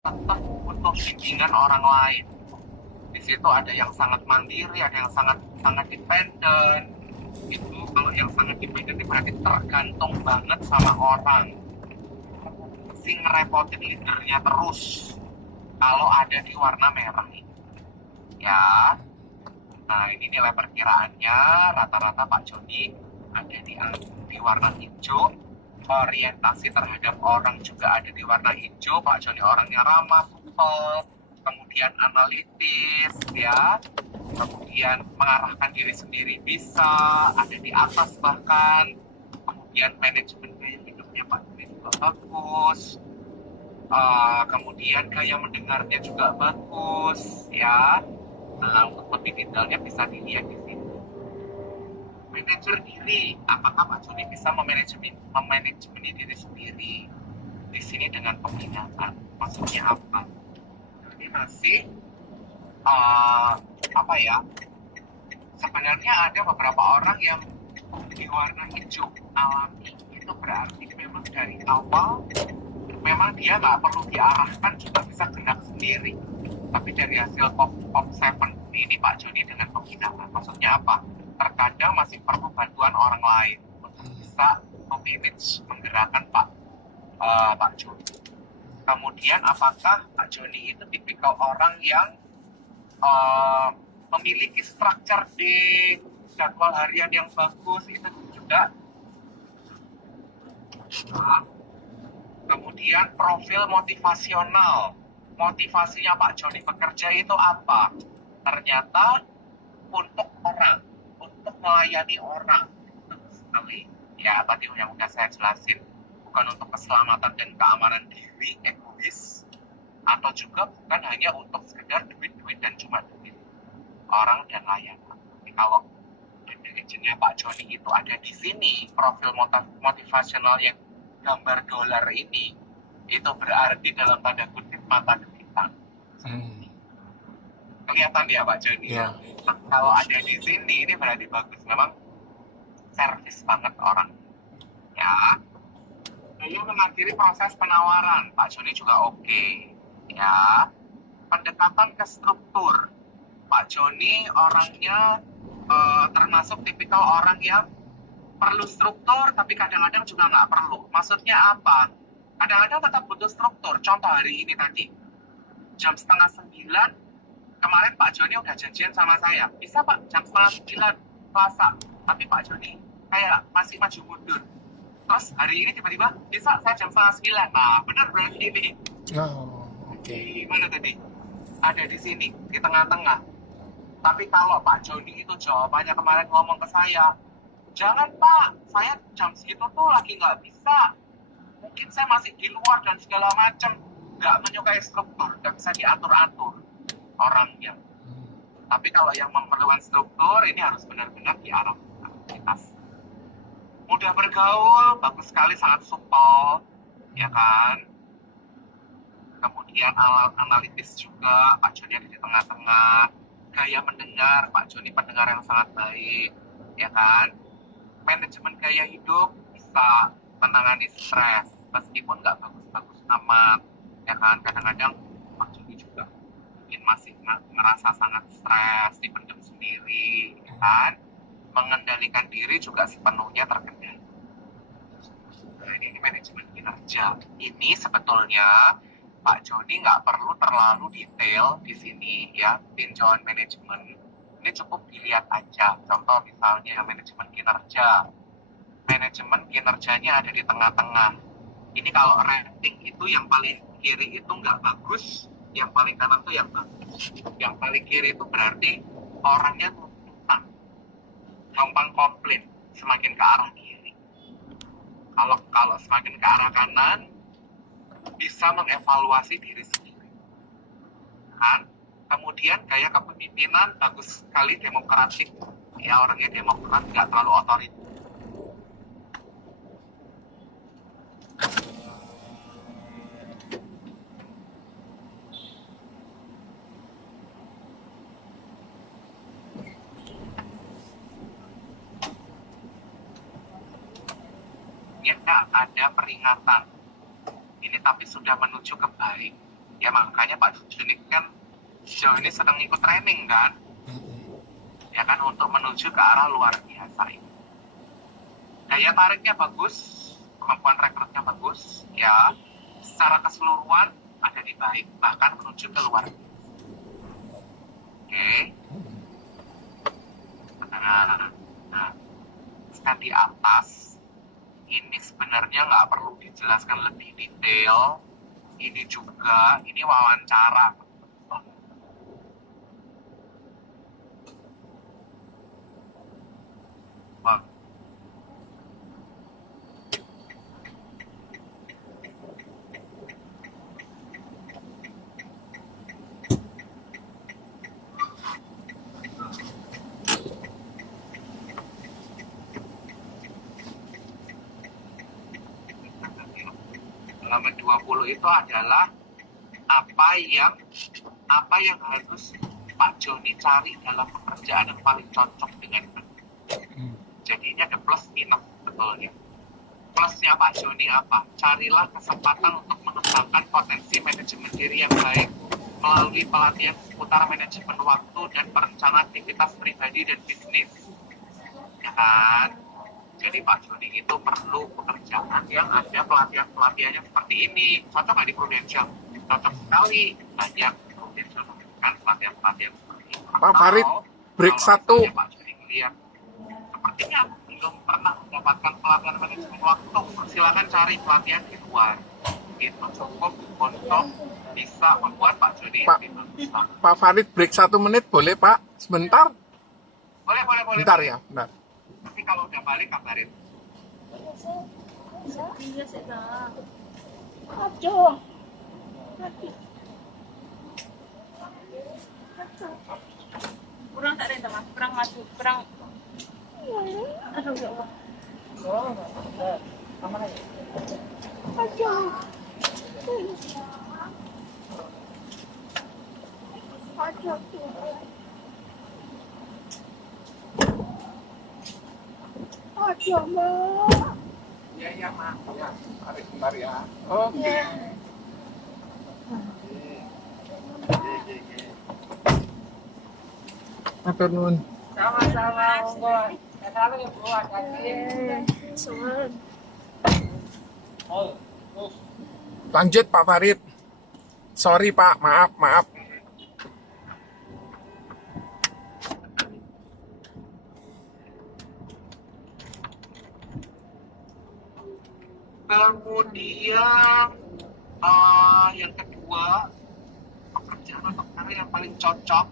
tetap butuh bimbingan orang lain. Di situ ada yang sangat mandiri, ada yang sangat sangat dependen. Itu kalau yang sangat dependen itu berarti tergantung banget sama orang. Si ngerepotin leadernya terus kalau ada di warna merah ini. Ya, nah ini nilai perkiraannya rata-rata Pak Joni ada di warna hijau. Orientasi terhadap orang juga ada di warna hijau. Pak Joni orangnya ramah, supel, kemudian analitis, ya, kemudian mengarahkan diri sendiri bisa, ada di atas bahkan, kemudian manajemen gaya hidupnya Pak Joni juga bagus. Kemudian gaya mendengarnya juga bagus, ya. Nah, untuk lebih detailnya bisa dilihat di sini. Manajer diri, apakah Pak Joni bisa memanajemen diri sendiri? Di sini dengan pembinaan, maksudnya apa? Ini masih apa ya? Sebenarnya ada beberapa orang yang di warna hijau alami, itu berarti memang dari awal memang dia nggak perlu diarahkan juga bisa gerak sendiri. Tapi dari hasil pop 7 ini Pak Joni dengan pembinaan, maksudnya apa? Terkadang masih perlu bantuan orang lain untuk bisa memanage menggerakkan Pak Joni. Kemudian apakah Pak Joni itu tipikal orang yang uh, memiliki structure di jadwal harian yang bagus itu juga. Nah, kemudian profil motivasional. Motivasinya Pak Joni bekerja itu apa? Ternyata untuk orang, untuk melayani orang. Sekali, ya tadi yang udah saya jelasin, bukan untuk keselamatan dan keamanan diri, egois, atau juga bukan hanya untuk sekedar duit-duit dan cuma duit orang dan layanan. Jadi kalau agentnya Pak Joni itu ada di sini, profil motivasional yang gambar dolar ini, itu berarti dalam tanda kutip mata duitan. Kelihatan ya Pak Joni ya. Nah, kalau ada di sini ini berarti bagus, memang servis banget orang. Ya, lalu mengakhiri proses penawaran, Pak Joni juga oke. Ya, pendekatan ke struktur, Pak Joni orangnya termasuk tipikal orang yang perlu struktur, tapi kadang-kadang juga nggak perlu. Maksudnya apa? Kadang-kadang tetap butuh struktur. Contoh hari ini tadi, jam 8:30, kemarin Pak Joni udah janjian sama saya. Bisa Pak, jam 8:30 Selasa. Tapi Pak Joni kayak masih maju mundur. Terus hari ini tiba-tiba, bisa saya jam 8:30. Nah, benar berarti ini. Oh, oke. Gimana tadi? Ada di sini, di tengah-tengah. Tapi kalau Pak Joni itu jawabannya kemarin ngomong ke saya, jangan Pak, saya jam segitu tuh lagi nggak bisa. Mungkin saya masih di luar dan segala macam. Nggak menyukai struktur, nggak bisa diatur-atur orangnya. Tapi kalau yang memerlukan struktur, ini harus benar-benar diarahkan aktivitas. Mudah bergaul, bagus sekali, sangat supel, ya kan? Kemudian analitis juga, Pak Joni ada di tengah-tengah. Gaya mendengar, Pak Joni pendengar yang sangat baik, ya kan? Manajemen gaya hidup bisa menangani stres, meskipun nggak bagus-bagus amat, ya kan? Kadang-kadang Pak Joni juga mungkin masih merasa sangat stres, dipendam sendiri, ya kan? Mengendalikan diri juga sepenuhnya terkendali. Nah, ini manajemen kinerja. Ini sebetulnya Pak Joni nggak perlu terlalu detail di sini ya, tinjauan manajemen. Ini cukup dilihat aja. Contoh misalnya manajemen kinerja. Manajemen kinerjanya ada di tengah-tengah. Ini kalau rating itu yang paling kiri itu nggak bagus, yang paling kanan tuh yang bagus. Yang paling kiri itu berarti orangnya tuntutan, gampang komplain, semakin ke arah kiri. Kalau semakin ke arah kanan, bisa mengevaluasi diri sendiri. Kan? Kemudian gaya kepemimpinan bagus sekali, demokratik. Ya, orangnya demokrat, nggak terlalu otoriter. Ada peringatan. Ini tapi sudah menuju ke baik. Ya makanya Pak Joni kan sejauh ini sedang ikut training kan, ya kan, untuk menuju ke arah luar biasa ini. Daya tariknya bagus, kemampuan rekrutnya bagus, ya. Secara keseluruhan ada di baik, bahkan menuju ke luar biasa. Oke. Nah, di atas ini sebenarnya nggak perlu dijelaskan lebih detail. Ini juga, ini wawancara. Wah. Halaman 20 itu adalah apa yang harus Pak Joni cari dalam pekerjaan yang paling cocok dengan Jadi ini ada plus minus sebetulnya. Plusnya Pak Joni apa? Carilah kesempatan untuk mengembangkan potensi manajemen diri yang baik melalui pelatihan seputar manajemen waktu dan perencanaan aktivitas pribadi dan bisnis. Ya kan? Jadi Pak Joni itu perlu pekerjaan yang ada pelatihan-pelatihannya seperti ini. Cocok nggak di Prudential? Cocok sekali. Banyak Prudential memberikan pelatihan-pelatihan seperti ini. Pak Farid, break satu. Pak Joni melihat sepertinya belum pernah mendapatkan pelatihan manajemen waktu, silakan cari pelatihan di luar. Itu cukup untuk bisa membuat Pak Joni lebih bagus. Pak Farid, break 1 menit boleh Pak? Sebentar? Boleh. Bentar ya, bentar. Nanti kalau udah balik kabarin. Iya sih bang. Kurang tak renta mas, kurang maju, kurang. Aduh ya Allah. Iya, Mak. Ya, tarik bentar ya. Oke. Matur nuwun. Sama-sama, monggo. Kalau ya Bu, hati-hati. Lanjut Pak Farid. Sorry Pak, maaf. Kemudian yang kedua, pekerjaan atau karir yang paling cocok,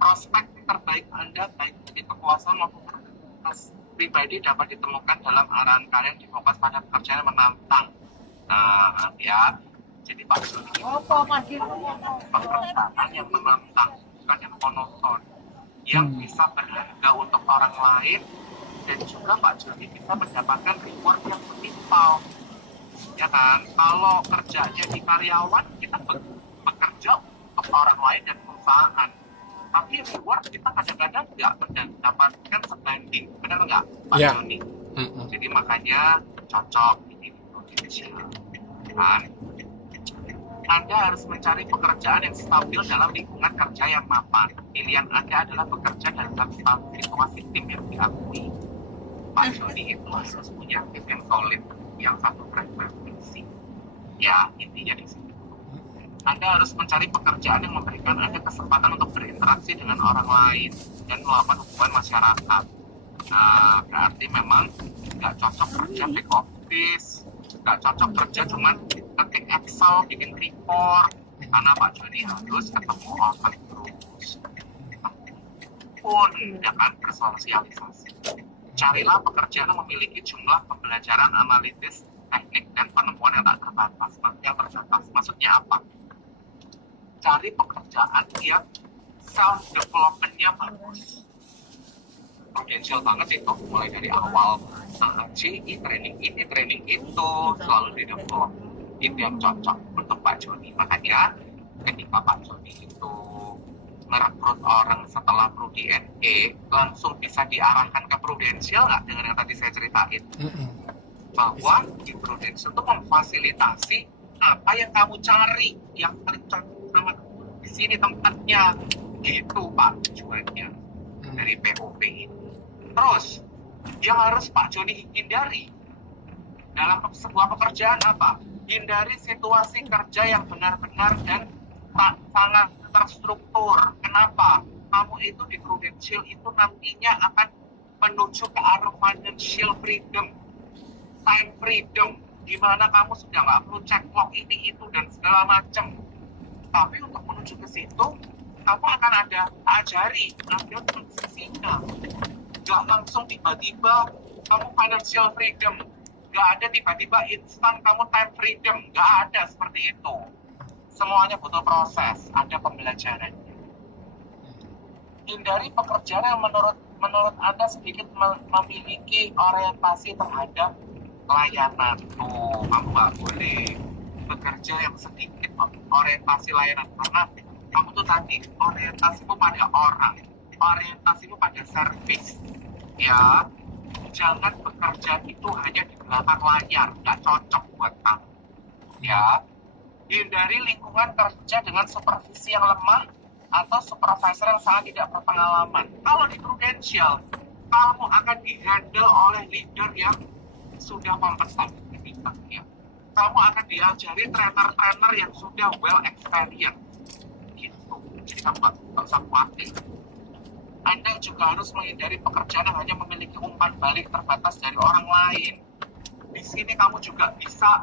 prospek terbaik Anda baik dari kekuasaan maupun kreativitas pribadi dapat ditemukan dalam arahan kalian difokus pada pekerjaan yang menantang. Nah, ya, jadi Pak Joni pekerjaan yang menantang, bukan yang monoton, yang bisa berharga untuk orang lain, dan juga Pak Joni bisa mendapatkan reward yang setimpal. Ya kan, kalau kerjanya di karyawan, kita bekerja untuk orang lain dan perusahaan. Tapi reward kita kadang-kadang nggak mendapatkan sebanding, benar nggak Pak Ya. Joni? Jadi makanya cocok ini di Indonesia. Kan? Anda harus mencari pekerjaan yang stabil dalam lingkungan kerja yang mapan. Pilihan Anda adalah bekerja dalam satu situasi tim yang diakui. Pak Joni itu harus punya tim yang solid, yang satu frekuensi. Ya, intinya di sini. Anda harus mencari pekerjaan yang memberikan Anda kesempatan untuk berinteraksi dengan orang lain dan melakukan hubungan masyarakat. Nah, berarti memang nggak cocok kerja back office, nggak cocok kerja cuman ketik Excel, bikin report, karena Pak Joni harus ketemu orang terus. Pun, ya kan, bersosialisasi. Carilah pekerjaan yang memiliki jumlah pembelajaran analitis, teknik, dan penemuan yang tak terbatas. Maksudnya apa? Cari pekerjaan yang self-development-nya bagus. Potensial banget itu, mulai dari awal ACI, training ini, training itu, selalu di-develop. Itu yang cocok untuk Pak Joni. Makanya, ketika Pak Joni itu merekrut orang setelah Prudi NE, langsung bisa diarahkan ke Prudential nggak dengan yang tadi saya ceritain? Bahwa di Prudential itu memfasilitasi apa yang kamu cari yang paling cocok sama kamu di sini tempatnya, gitu Pak tujuannya dari POP ini. Terus yang harus Pak Joni hindari dalam sebuah pekerjaan apa? Hindari situasi kerja yang benar-benar dan sangat terstruktur. Kenapa? Kamu itu di Prudential itu nantinya akan menuju ke arah financial freedom, time freedom, di mana kamu sudah nggak perlu cek log ini itu dan segala macam. Tapi untuk menuju ke situ, kamu akan ada transisinya. Nggak langsung tiba-tiba kamu financial freedom, nggak ada tiba-tiba instan kamu time freedom, nggak ada seperti itu. Semuanya butuh proses, ada pembelajarannya. Hindari pekerjaan yang menurut Anda sedikit memiliki orientasi terhadap layanan. Tuh, kamu nggak boleh bekerja yang sedikit orientasi layanan, karena kamu tuh tadi orientasimu pada orang, orientasimu pada service, ya. Jangan bekerja itu hanya di belakang layar, nggak cocok buat kamu, ya. Hindari lingkungan kerja dengan supervisi yang lemah atau supervisor yang sangat tidak berpengalaman. Kalau di Prudential, kamu akan dihandle oleh leader yang sudah kompeten di bidangnya. Kamu akan diajari trainer-trainer yang sudah well experienced. Gitu. Jadi kamu nggak usah khawatir. Anda juga harus menghindari pekerjaan yang hanya memiliki umpan balik terbatas dari orang lain. Di sini kamu juga bisa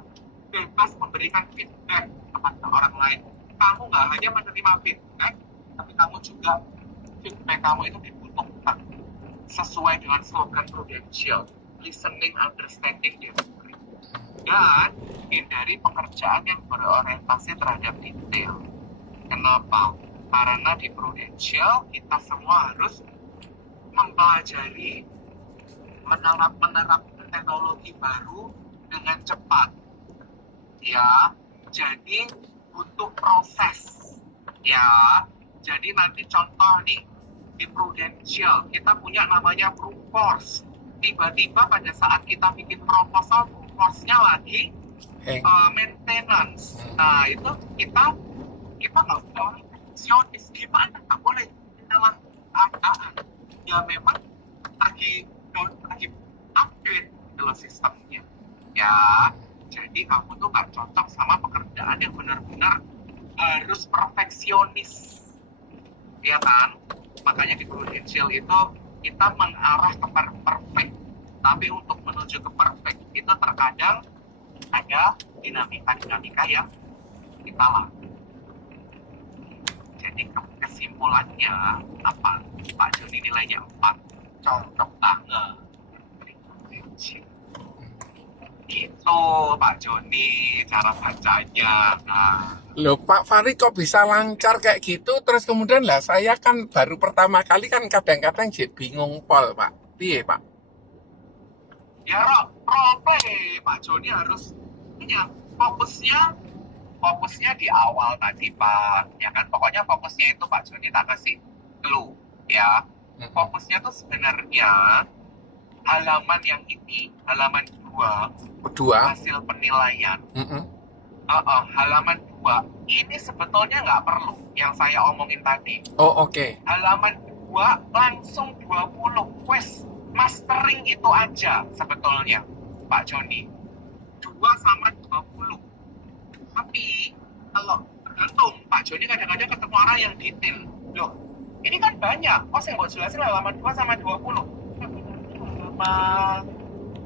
bebas memberikan feedback kepada orang lain. Kamu nggak hanya menerima feedback, tapi kamu juga feedback kamu itu dibutuhkan sesuai dengan slogan Prudential, listening, understanding, delivery. Dan hindari pekerjaan yang berorientasi terhadap detail. Kenapa? Karena di Prudential kita semua harus mempelajari, menerapkan teknologi baru dengan cepat. Ya, jadi butuh proses. Ya, jadi nanti contoh nih, di Prudential kita punya namanya Proforce. Tiba-tiba pada saat kita bikin proposal, Proforce-nya lagi maintenance. Nah, itu kita nggak boleh perfeksionis. Gimana? Nggak boleh dalam keadaan. Ya memang lagi upgrade dalam sistemnya. Ya, jadi kamu tuh nggak cocok sama pekerjaan yang benar-benar harus perfeksionis, ya kan? Makanya di Prudential itu kita mengarah ke perfect. Tapi untuk menuju ke perfect itu terkadang ada dinamika yang kita lakukan. Jadi kesimpulannya apa? Pak Joni nilainya 4, cocok banget di Prudential. Gitu Pak Joni cara bacanya. Loh Pak Farid kok bisa lancar kayak gitu, terus kemudian lah saya kan baru pertama kali kan kadang-kadang jadi bingung pol Pak. Piye Pak? Ya role play Pak Joni harus punya fokusnya di awal tadi Pak, ya kan, pokoknya fokusnya itu Pak Joni tak kasih clue ya. Fokusnya tuh sebenarnya halaman yang ini, halaman 2 hasil penilaian. Halaman 2 ini sebetulnya nggak perlu yang saya omongin tadi. Oh oke. Halaman 2 langsung 20, wes mastering itu aja sebetulnya Pak Joni, 2 sama 20. Tapi kalau tergantung Pak Joni kadang-kadang ketemu orang yang detail. Loh, ini kan banyak. Oh, saya mau jelasin halaman 2 sama 20. Halaman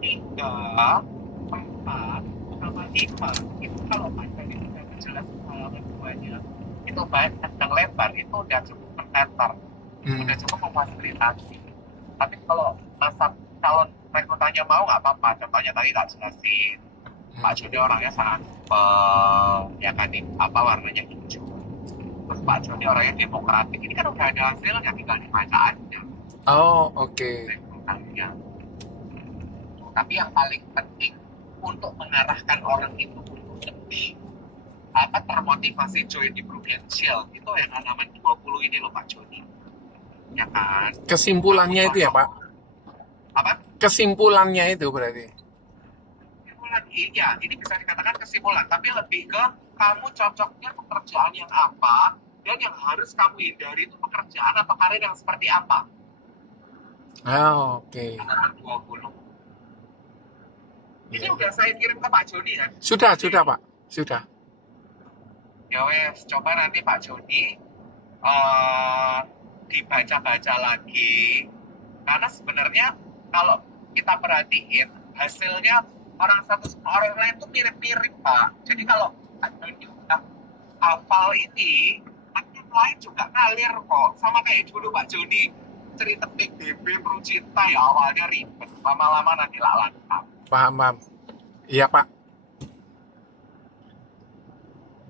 3, 4, sama 5. Itu kalau Pak Joni sudah menjelaskan halaman 2-nya, itu panjang lebar, itu udah cukup menteter, udah cukup memfasilitasi. Tapi kalau masa calon rekrutannya mau nggak apa-apa. Contohnya tadi tak jelasin. Pak Joni orangnya sangat ya kan, apa warnanya hijau. Terus Pak Joni orangnya demokratik. Ini kan udah ada hasilnya, tinggal dibaca aja. Oh oke. Rekrutannya. Tapi yang paling penting untuk mengarahkan orang itu untuk lebih termotivasi join di Prudential itu yang halaman 20 ini loh Pak Joni. Ya kan? Kesimpulannya itu ya Pak? Apa? Kesimpulannya itu berarti? dikatakan iya, ini bisa dikatakan kesimpulan, tapi lebih ke kamu cocoknya pekerjaan yang apa dan yang harus kamu hindari itu pekerjaan atau karir yang seperti apa. Oke. Halaman 20. Ini Iya. udah saya kirim ke Pak Joni kan? Sudah, Pak. Sudah. Ya wes, coba nanti Pak Joni dibaca-baca lagi. Karena sebenarnya kalau kita perhatiin hasilnya orang satu sama orang lain tuh mirip-mirip Pak. Jadi kalau Pak Joni udah hafal ini, nanti yang lain juga ngalir kok. Sama kayak dulu Pak Joni cerita PBB Perucinta ya awalnya ribet, lama-lama nanti lancar. Paham. Iya, Pak.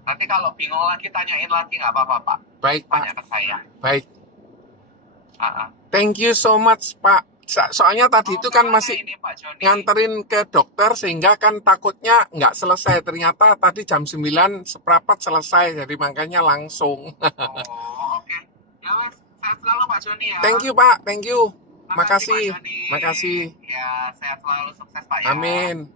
Nanti kalau bingung lagi tanyain lagi nggak apa-apa Pak. Baik, Pak. Tanya ke saya. Baik. Ah, ah. Thank you so much, Pak. Soalnya tadi itu kan Makanya masih ini Pak Joni. nganterin ke dokter sehingga kan takutnya nggak selesai. Ternyata tadi jam 9 seperempat selesai, jadi makanya langsung. Oh, oke. Ya wes, sehat selalu Pak Joni ya. Thank you, Pak. Thank you. Makasih, Makasih. Pak Joni. Makasih. Ya, sehat selalu, sukses Pak ya. Amin.